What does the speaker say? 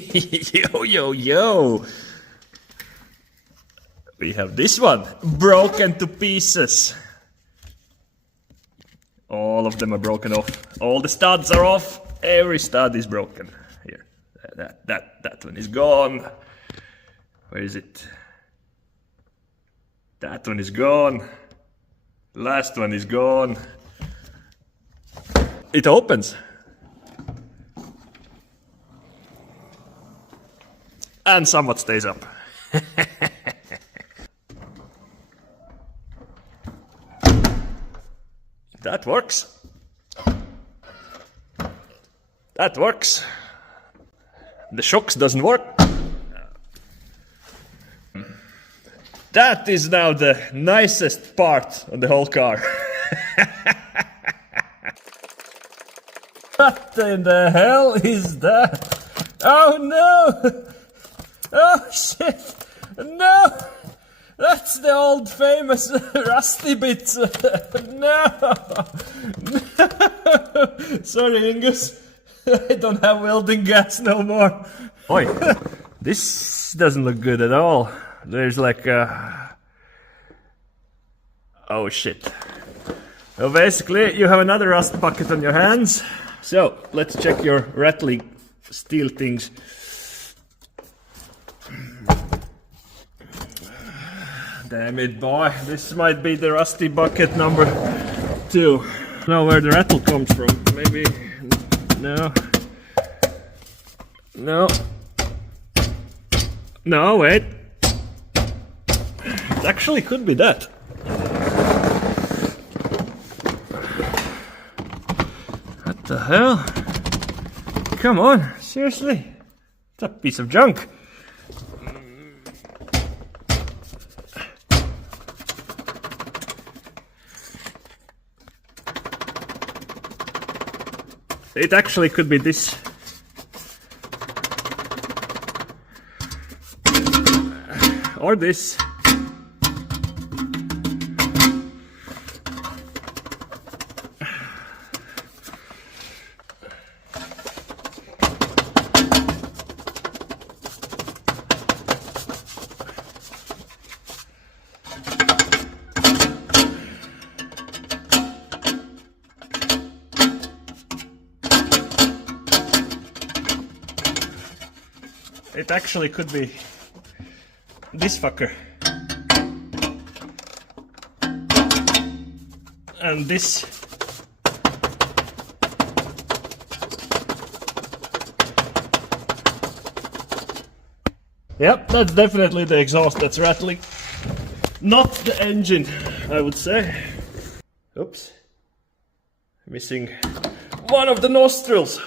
Yo, yo, yo! We have this one, broken to pieces. All of them are broken off. All the studs are off. Every stud is broken. Here, that one is gone. Where is it? That one is gone. Last one is gone. It opens. And somewhat stays up. That works. That works. The shocks doesn't work. That is now the nicest part of the whole car. What in the hell is that? Oh no! Oh shit! No! That's the old famous rusty bits! No! No! Sorry, Ingus. I don't have welding gas no more. Oi, this doesn't look good at all. There's like a... Oh shit. So basically, you have another rust bucket on your hands. So, let's check your rattling steel things. Damn it, boy. This might be the rusty bucket number 2. I don't know where the rattle comes from. Maybe... No. No. No, wait. It actually could be that. What the hell? Come on, seriously? It's a piece of junk. It actually could be this. Or this. It actually could be this fucker. And this. Yep, that's definitely the exhaust that's rattling. Not the engine, I would say. Oops. Missing one of the nostrils.